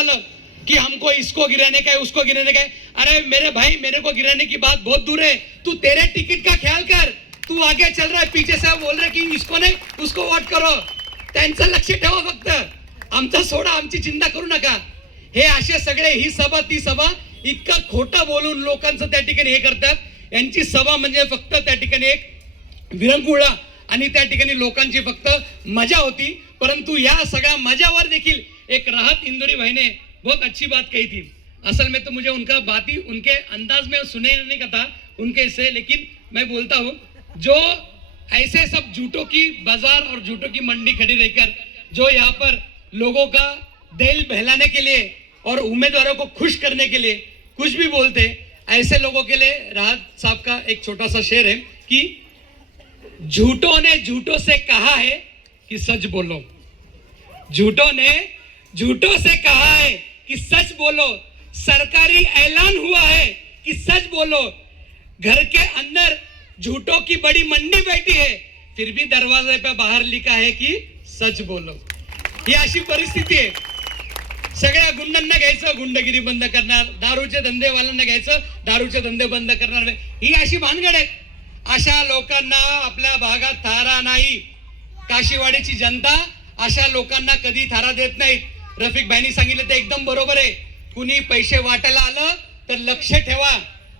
झालं कि हमको इसको गिराने का है, उसको गिराने का है। अरे मेरे भाई, मेरे को गिराने की बात बहुत दूर है, तू तेरे टिकट का ख्याल कर। तू आगे चल रहा है, पीछे से बोल रहे की इसको नाही उसको वोट करो। त्यांचं लक्ष ठेवा, फक्त आमचा सोडा, आमची चिंता करू नका। हे असे सगळे, ही सभा ती सभा, इतकं खोटं बोलून लोकांचं त्या ठिकाणी हे करतात। यांची सभा म्हणजे फक्त त्या ठिकाणी एक विरंगुळा आणि त्या ठिकाणी लोकांची फक्त मजा होती। परंतु या सगळ्या मजावर देखील एक राहत इंदौरी भाई ने बहुत अच्छी बात कही थी। असल में तो मुझे उनका बात ही उनके अंदाज में सुने नहीं का था उनके से, लेकिन मैं बोलता हूँ जो ऐसे सब झूठों की बाजार और झूठों की मंडी खड़ी रहकर जो यहाँ पर लोगों का दिल बहलाने के लिए और उम्मीदवारों को खुश करने के लिए कुछ भी बोलते, ऐसे लोगों के लिए राहत साहब का एक छोटा सा शेर है कि झूठों ने झूठों से कहा है कि सच बोलो, झूठों ने झूठों से कहा है कि सच बोलो, सरकारी ऐलान हुआ है कि सच बोलो, घर के अंदर झूठों की बड़ी मंडी बैठी है, फिर भी दरवाजे पे बाहर लिखा है कि सच बोलो। ही अशी परिस्थिती आहे। सगळ्या गुंडांना घ्यायचं, गुंडगिरी बंद करणार, दारूचे धंदेवाल्यांना घ्यायचं, दारूचे धंदे बंद करणार, ही अशी भानगड आहे। अशा लोकांना आपल्या भागात थारा नाही। काशीवाडीची जनता अशा लोकांना कधी थारा देत नाही। रफिक भाईनी सांगितलं ते एकदम बरोबर आहे। कुणी पैसे वाटायला आलं तर लक्ष ठेवा।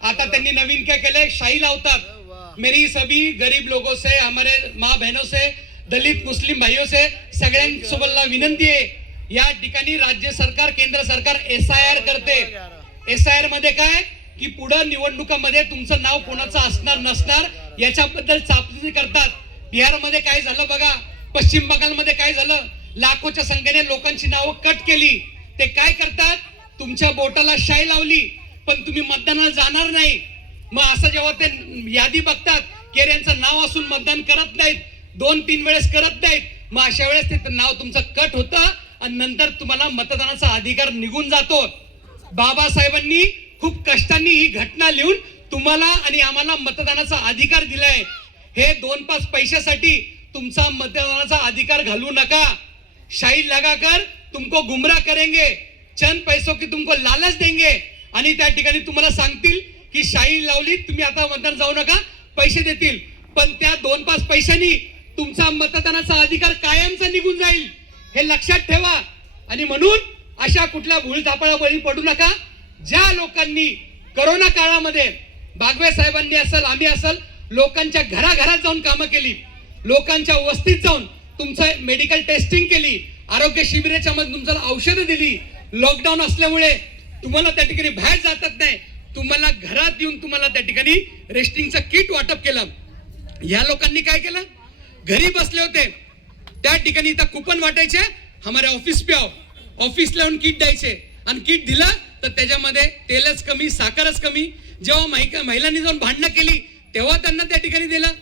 आता त्यांनी नवीन काय केलंय, शाही लावतात। मेरी सभी गरीब लोगों से, हमारे माँ बहनों से, दलित मुस्लिम भाइयों से सगळ्यांसोबत विनंती आहे, या ठिकाणी राज्य सरकार, केंद्र सरकार SIR करते। SIR मध्ये काय की पुढे निवडणुकामध्ये तुमचं नाव कोणाचं असणार नसणार याच्याबद्दल चाचणी करतात। बिहार मध्ये काय झालं बघा, पश्चिम बंगाल मध्ये काय झालं, लाखोच्या संख्येने लोकांची नावं कट केली। ते काय करतात, तुमच्या बोटाला शाई लावली पण तुम्ही मतदानाला जाणार नाही। मग असं जेव्हा ते यादी बघतात की यांचं नाव असून मतदान करत नाहीत, 2-3 वेळेस करत नाहीत, मग अशा वेळेस ते नाव तुमचं कट होतं आणि नंतर तुम्हाला मतदानाचा अधिकार निघून जातो। बाबासाहेबांनी खूप कष्टांनी ही घटना लिहून तुम्हाला आणि आम्हाला मतदानाचा अधिकार दिलाय। हे 2-5 पैशासाठी तुमचा मतदानाचा अधिकार घालू नका। शाही लगाकर तुमको गुमराह करेंगे, चंद पैसों की तुमको लालच देंगे आणि त्या ठिकाणी तुम्हाला सांगतील की शाही लावली, तुम्ही आता मतदान जाऊ नका, पैसे देतील, पण त्या 2-5 पैशांनी तुमचा मतदानाचा अधिकार कायमचा निघून जाईल, हे लक्षात ठेवा। आणि म्हणून अशा कुठल्या भूलथापाला बळी पडू नका। ज्या लोकांनी कोरोना काळामध्ये बागवे साहेबांनी असेल, आम्ही असेल, लोकांच्या घराघरात जाऊन कामं केली, लोकांच्या वस्तीत जाऊन तुमचं मेडिकल टेस्टिंग केली, आरोग्य शिबिराच्या मध्ये तुमचं औषधं दिली। लॉकडाऊन असल्यामुळे तुम्हाला त्या ठिकाणी बाहेर जातात नाही, तुम्हाला घरात येऊन तुम्हाला त्या ठिकाणी रेस्टिंगचं किट वाटप केलं। या लोकांनी काय केलं, घरी बसले होते, त्या ठिकाणी इथं कुपन वाटायचे, हमारे ऑफिस पे आओ, ऑफिसला येऊन किट द्यायचे आणि किट दिलं तर त्याच्यामध्ये तेलच कमी, साखरच कमी। जेव्हा महिलांनी जाऊन भांडणं केली तेव्हा त्यांना त्या ठिकाणी दिलं।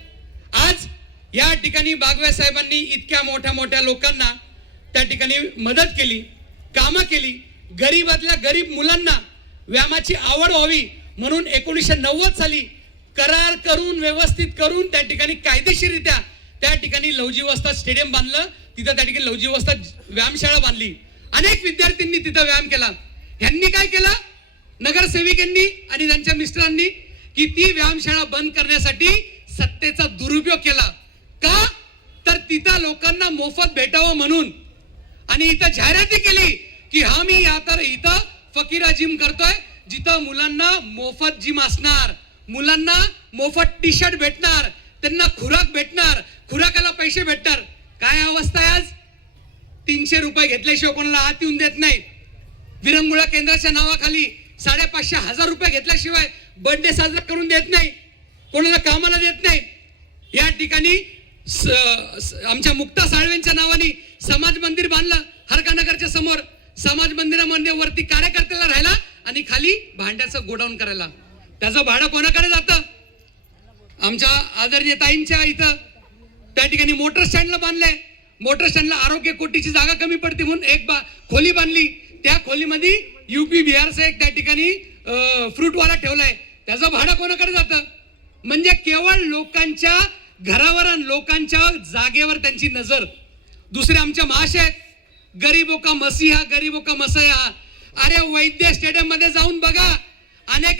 आज या ठिकाणी बागवे साहेबांनी इतक्या मोठ्या मोठ्या लोकांना त्या ठिकाणी मदत केली, कामं केली। गरीबातल्या गरीब मुलांना व्यायामाची आवड व्हावी म्हणून 1990 साली करार करून, व्यवस्थित करून त्या ठिकाणी कायदेशीररित्या त्या ठिकाणी लवजी वस्ताद स्टेडियम बांधलं, तिथं त्या ठिकाणी लवजी वस्ताद व्यायामशाळा बांधली। अनेक विद्यार्थ्यांनी तिथं व्यायाम केला। यांनी काय केलं, नगरसेवकांनी आणि त्यांच्या मिस्टरांनी की ती व्यायामशाळा बंद करण्यासाठी सत्तेचा दुरुपयोग केला। का तर तिथं लोकांना मोफत भेटावं म्हणून, आणि इथं जाहिराती केली की आम्ही आता इथं फकीरा जिम करतोय, जिथं मुलांना मोफत जिम असणार, मुलांना मोफत टी-शर्ट भेटणार, त्यांना खुराक भेटणार, खुराकाला पैसे भेटणार। काय अवस्था आहे आज, 300 रुपये घेतल्याशिवाय कोणाला आत येऊन देत नाही। विरंगुळा केंद्राच्या नावाखाली 550-1000 रुपये घेतल्याशिवाय बर्थडे साजरा करून देत नाही, कोणाला कामाला देत नाही। या ठिकाणी आमच्या मुक्ता साळवेंच्या नावाने समाज मंदिर बांधलं हरकानगरच्या समोर। समाज मंदिरामध्ये वरती कार्यकर्त्याला राहायला आणि खाली भांड्याचं गोडाऊन करायला। त्याचं भाडं कोणाकडे जातं, आमच्या आदरणीय ताईंच्या इथं त्या ठिकाणी मोटर स्टँडला बांधलंय। मोटर स्टँडला आरोग्य कोटीची जागा कमी पडते म्हणून एक खोली बांधली, त्या खोलीमध्ये UP बिहारचा एक त्या ठिकाणी फ्रूटवाला ठेवलाय, त्याचं भाडं कोणाकडे जातं। म्हणजे केवळ लोकांच्या घरावर आणि लोकांच्या जागेवर त्यांची नजर। दुसरे आमच्या महाशय गरीबों का मसीहा, गरीबों का मसीहा, अरे वैद्य स्टेडियम मध्ये जाऊन बघा